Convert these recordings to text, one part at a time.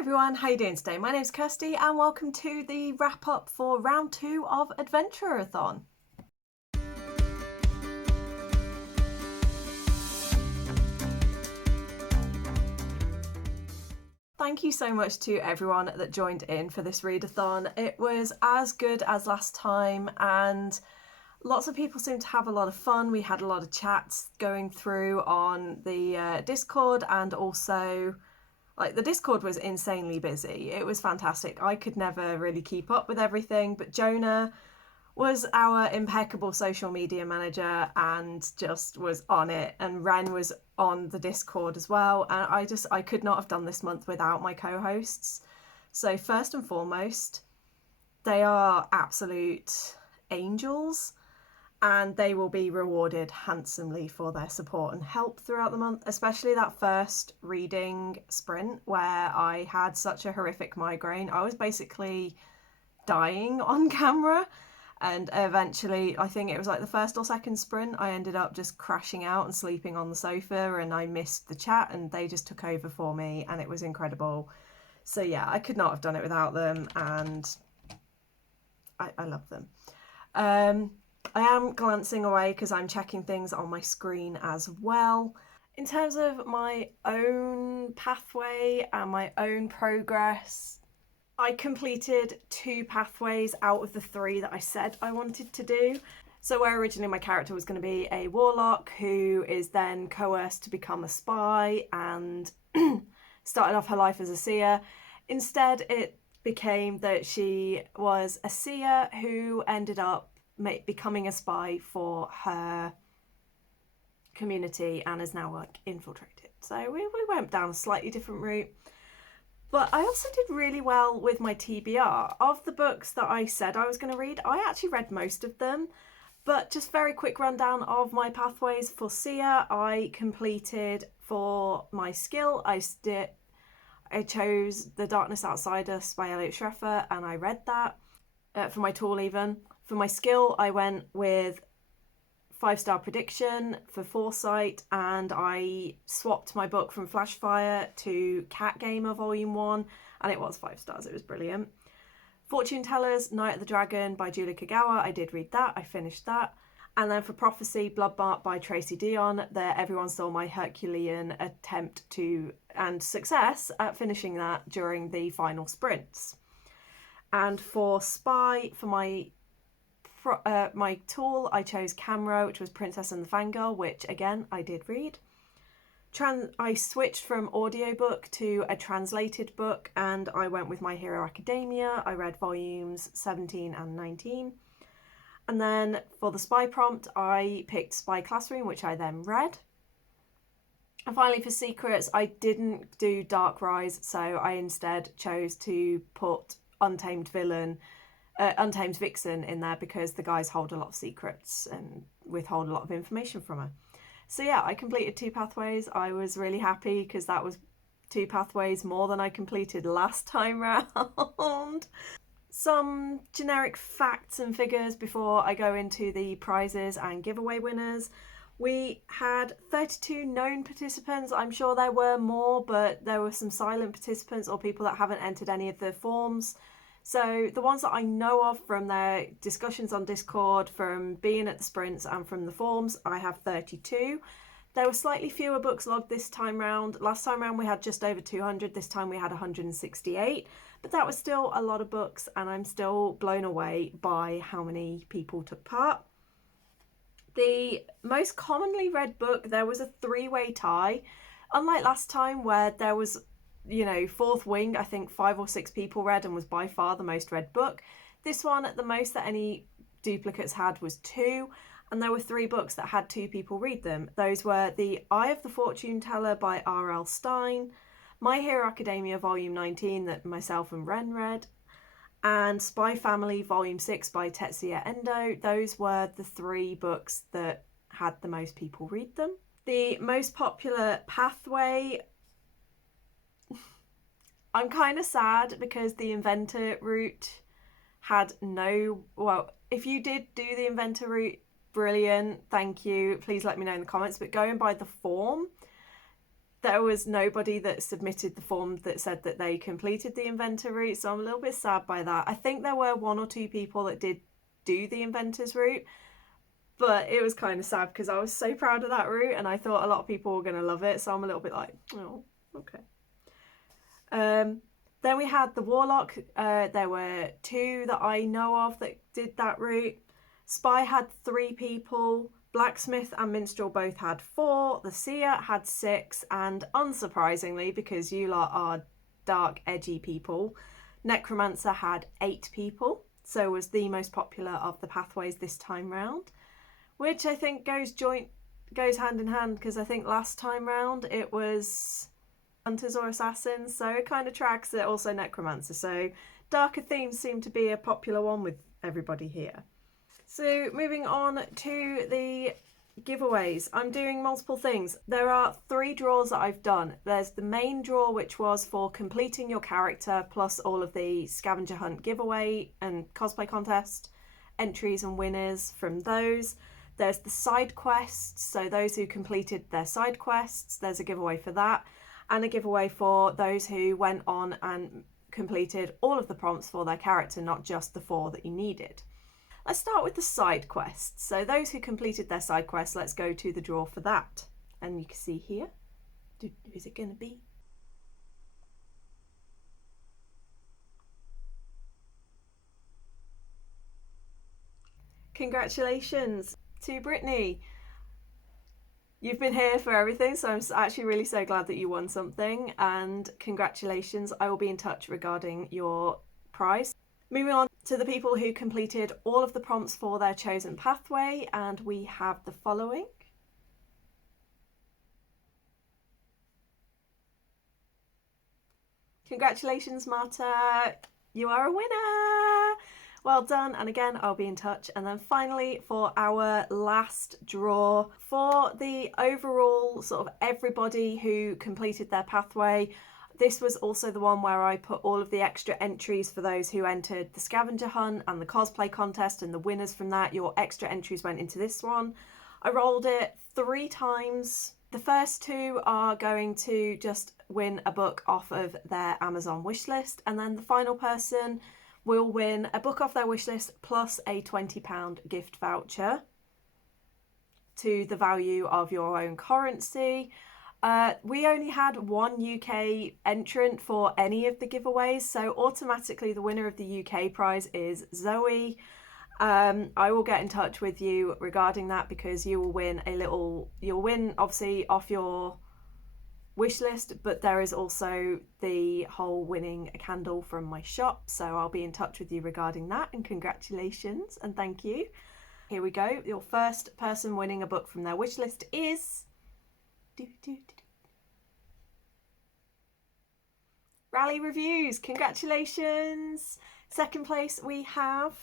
Everyone, how you doing today? My name's Kirsty and welcome to the wrap up for round 2 of Adventurerathon. Thank you so much to everyone that joined in for this readathon. It was as good as last time and lots of people seemed to have a lot of fun. We had a lot of chats going through on the Discord, and also the Discord was insanely busy. It was fantastic. I could never really keep up with everything, but Jonah was our impeccable social media manager and just was on it, and Ren was on the Discord as well, and I could not have done this month without my co-hosts. So first and foremost, they are absolute angels, and they will be rewarded handsomely for their support and help throughout the month, especially that first reading sprint where I had such a horrific migraine. I was basically dying on camera, and eventually, I think it was like the first or second sprint, I ended up just crashing out and sleeping on the sofa, and I missed the chat and they just took over for me, and it was incredible. So yeah, I could not have done it without them, and I love them. I am glancing away because I'm checking things on my screen as well. In terms of my own pathway and my own progress, I completed 2 pathways out of the 3 that I said I wanted to do. So where originally my character was going to be a warlock who is then coerced to become a spy and started off her life as a seer, instead it became that she was a seer who ended up becoming a spy for her community and is now infiltrated. So we went down a slightly different route. But I also did really well with my TBR. Of the books that I said I was going to read, I actually read most of them. But just very quick rundown of my pathways for seer. I completed for my skill. I chose The Darkness Outside Us by Elliot Schreffer, and I read that. For my tool even. For my skill, I went with 5-star prediction for foresight, and I swapped my book from Flashfire to Cat Gamer Volume 1, and it was 5 stars. It was brilliant. Fortune Tellers, Night of the Dragon by Julie Kagawa. I did read that. I finished that. And then for Prophecy, Bloodmark by Tracy Dion. There, everyone saw my Herculean attempt to and success at finishing that during the final sprints. And for Spy, for my tool, I chose Camera, which was Princess and the Fangirl, which again I did read. I switched from audiobook to a translated book, and I went with My Hero Academia. I read volumes 17 and 19. And then for the spy prompt, I picked Spy Classroom, which I then read. And finally for secrets, I didn't do Dark Rise, so I instead chose to put Untamed Vixen in there because the guys hold a lot of secrets and withhold a lot of information from her. So yeah, I completed 2 pathways. I was really happy because that was 2 pathways more than I completed last time round. Some generic facts and figures before I go into the prizes and giveaway winners. We had 32 known participants. I'm sure there were more, but there were some silent participants or people that haven't entered any of the forms. So the ones that I know of from their discussions on Discord, from being at the sprints and from the forums, I have 32. There were slightly fewer books logged this time round. Last time round we had just over 200. This time we had 168. But that was still a lot of books, and I'm still blown away by how many people took part. The most commonly read book, there was a 3-way tie. Unlike last time where there was, Fourth Wing, I think 5 or 6 people read and was by far the most read book. This one, the most that any duplicates had was 2, and there were 3 books that had 2 people read them. Those were The Eye of the Fortune Teller by R.L. Stine, My Hero Academia Volume 19 that myself and Ren read, and Spy Family Volume 6 by Tetsuya Endo. Those were the 3 books that had the most people read them. The most popular pathway, I'm kind of sad because the inventor route had if you did do the inventor route, brilliant, thank you. Please let me know in the comments. But going by the form, there was nobody that submitted the form that said that they completed the inventor route, so I'm a little bit sad by that. I think there were 1 or 2 people that did do the inventor's route, but it was kind of sad because I was so proud of that route and I thought a lot of people were going to love it, so I'm a little bit like, oh, okay. Then we had the Warlock. There were 2 that I know of that did that route. Spy had 3 people. Blacksmith and Minstrel both had 4. The Seer had 6. And unsurprisingly, because you lot are dark, edgy people, Necromancer had 8 people. So was the most popular of the pathways this time round, which I think goes hand in hand, because I think last time round it was hunters or assassins, so it kind of tracks it. Also Necromancer, so darker themes seem to be a popular one with everybody here. So moving on to the giveaways, I'm doing multiple things. There are 3 draws that I've done. There's the main draw, which was for completing your character plus all of the scavenger hunt giveaway and cosplay contest entries and winners from those. There's the side quests, so those who completed their side quests, there's a giveaway for that, and a giveaway for those who went on and completed all of the prompts for their character, not just the 4 that you needed. Let's start with the side quests. So those who completed their side quests, let's go to the draw for that. And you can see here, who's it going to be? Congratulations to Brittany. You've been here for everything, so I'm actually really so glad that you won something, and congratulations. I will be in touch regarding your prize. Moving on to the people who completed all of the prompts for their chosen pathway, and we have the following. Congratulations, Marta. You are a winner. Well done, and again, I'll be in touch. And then finally, for our last draw, for the overall sort of everybody who completed their pathway, this was also the one where I put all of the extra entries for those who entered the scavenger hunt and the cosplay contest, and the winners from that. Your extra entries went into this one. I rolled it 3 times. The first 2 are going to just win a book off of their Amazon wishlist, and then the final person will win a book off their wishlist plus a £20 gift voucher to the value of your own currency. We only had 1 UK entrant for any of the giveaways, so automatically the winner of the UK prize is Zoe. I will get in touch with you regarding that, because you will win you'll win obviously off your wish list, but there is also the whole winning a candle from my shop, so I'll be in touch with you regarding that, and congratulations and thank you. Here we go. Your first person winning a book from their wish list is Rally Reviews. Congratulations. Second place we have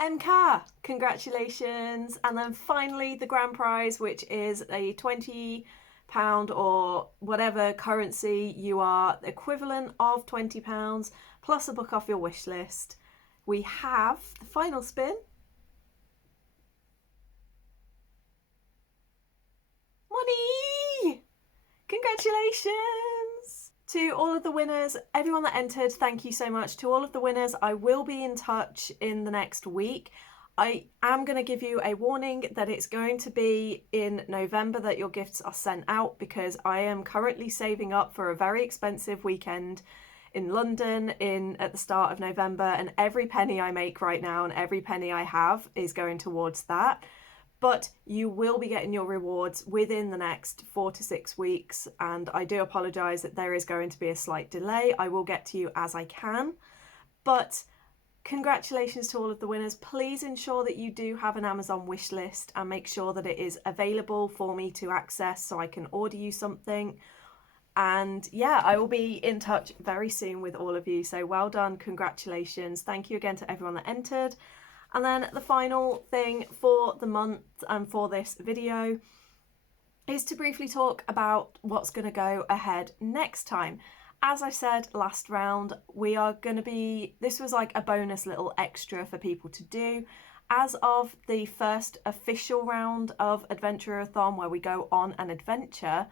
MK, congratulations. And then finally the grand prize, which is a £20 or whatever currency you are equivalent of £20 plus a book off your wish list. We have the final spin. Money! Congratulations to all of the winners, everyone that entered. Thank you so much to all of the winners. I will be in touch in the next week. I am going to give you a warning that it's going to be in November that your gifts are sent out, because I am currently saving up for a very expensive weekend in London at the start of November, and every penny I make right now and every penny I have is going towards that. But you will be getting your rewards within the next 4 to 6 weeks, and I do apologise that there is going to be a slight delay. I will get to you as I can, but congratulations to all of the winners. Please ensure that you do have an Amazon wish list and make sure that it is available for me to access so I can order you something. And yeah, I will be in touch very soon with all of you. So well done, congratulations. Thank you again to everyone that entered. And then the final thing for the month and for this video is to briefly talk about what's going to go ahead next time. As I said last round, we are going to be, this was like a bonus little extra for people to do, as of the first official round of Adventurerathon, where we go on an adventure,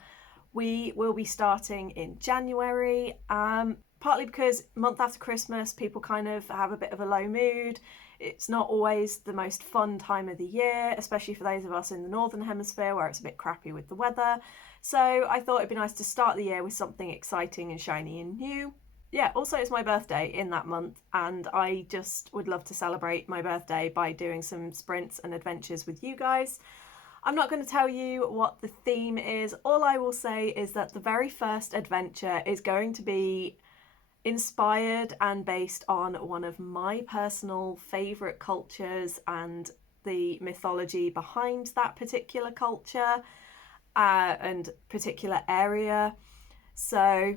we will be starting in January, partly because month after Christmas, people kind of have a bit of a low mood. It's not always the most fun time of the year, especially for those of us in the Northern Hemisphere where it's a bit crappy with the weather. So I thought it'd be nice to start the year with something exciting and shiny and new. Yeah, also it's my birthday in that month, and I just would love to celebrate my birthday by doing some sprints and adventures with you guys. I'm not going to tell you what the theme is. All I will say is that the very first adventure is going to be inspired and based on one of my personal favourite cultures and the mythology behind that particular culture and particular area. So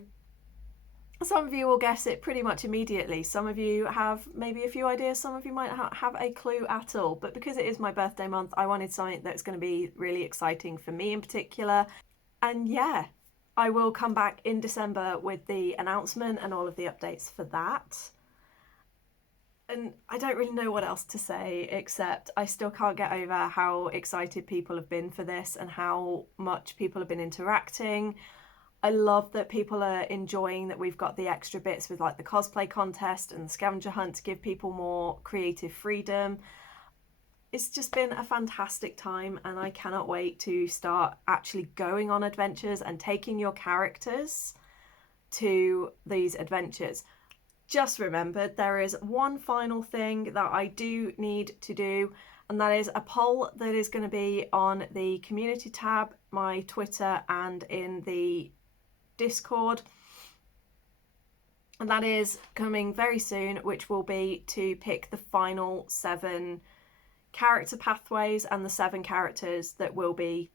some of you will guess it pretty much immediately. Some of you have maybe a few ideas. Some of you might not have a clue at all. But because it is my birthday month, I wanted something that's going to be really exciting for me in particular. And yeah, I will come back in December with the announcement and all of the updates for that. And I don't really know what else to say, except I still can't get over how excited people have been for this and how much people have been interacting. I love that people are enjoying that we've got the extra bits with like the cosplay contest and the scavenger hunt to give people more creative freedom. It's just been a fantastic time, and I cannot wait to start actually going on adventures and taking your characters to these adventures. Just remembered, there is one final thing that I do need to do, and that is a poll that is going to be on the community tab, my Twitter, and in the Discord, and that is coming very soon, which will be to pick the final 7 character pathways and the 7 characters that will be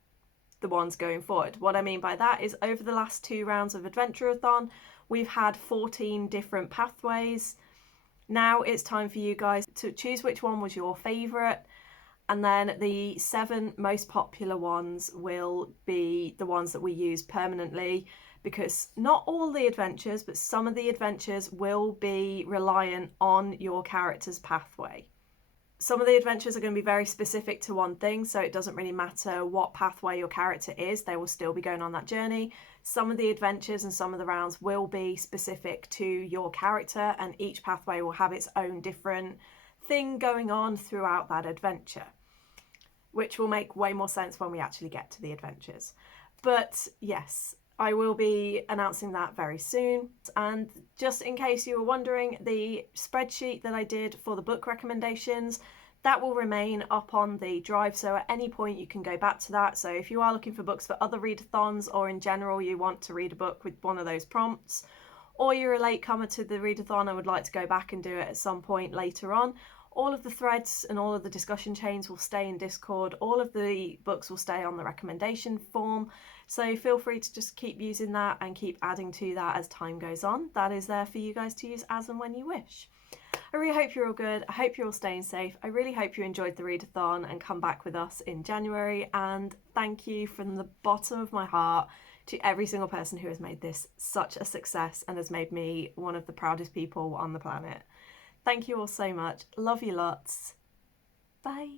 the ones going forward. What I mean by that is over the last 2 rounds of Adventurerathon, we've had 14 different pathways. Now it's time for you guys to choose which one was your favourite, and then the 7 most popular ones will be the ones that we use permanently, because not all the adventures, but some of the adventures will be reliant on your character's pathway. Some of the adventures are going to be very specific to one thing, so it doesn't really matter what pathway your character is, they will still be going on that journey. Some of the adventures and some of the rounds will be specific to your character, and each pathway will have its own different thing going on throughout that adventure, which will make way more sense when we actually get to the adventures. But yes, I will be announcing that very soon. And just in case you were wondering, the spreadsheet that I did for the book recommendations, that will remain up on the drive, so at any point you can go back to that. So if you are looking for books for other readathons, or in general you want to read a book with one of those prompts, or you're a latecomer to the readathon and would like to go back and do it at some point later on, all of the threads and all of the discussion chains will stay in Discord. All of the books will stay on the recommendation form. So feel free to just keep using that and keep adding to that as time goes on. That is there for you guys to use as and when you wish. I really hope you're all good. I hope you're all staying safe. I really hope you enjoyed the readathon and come back with us in January. And thank you from the bottom of my heart to every single person who has made this such a success and has made me one of the proudest people on the planet. Thank you all so much. Love you lots. Bye.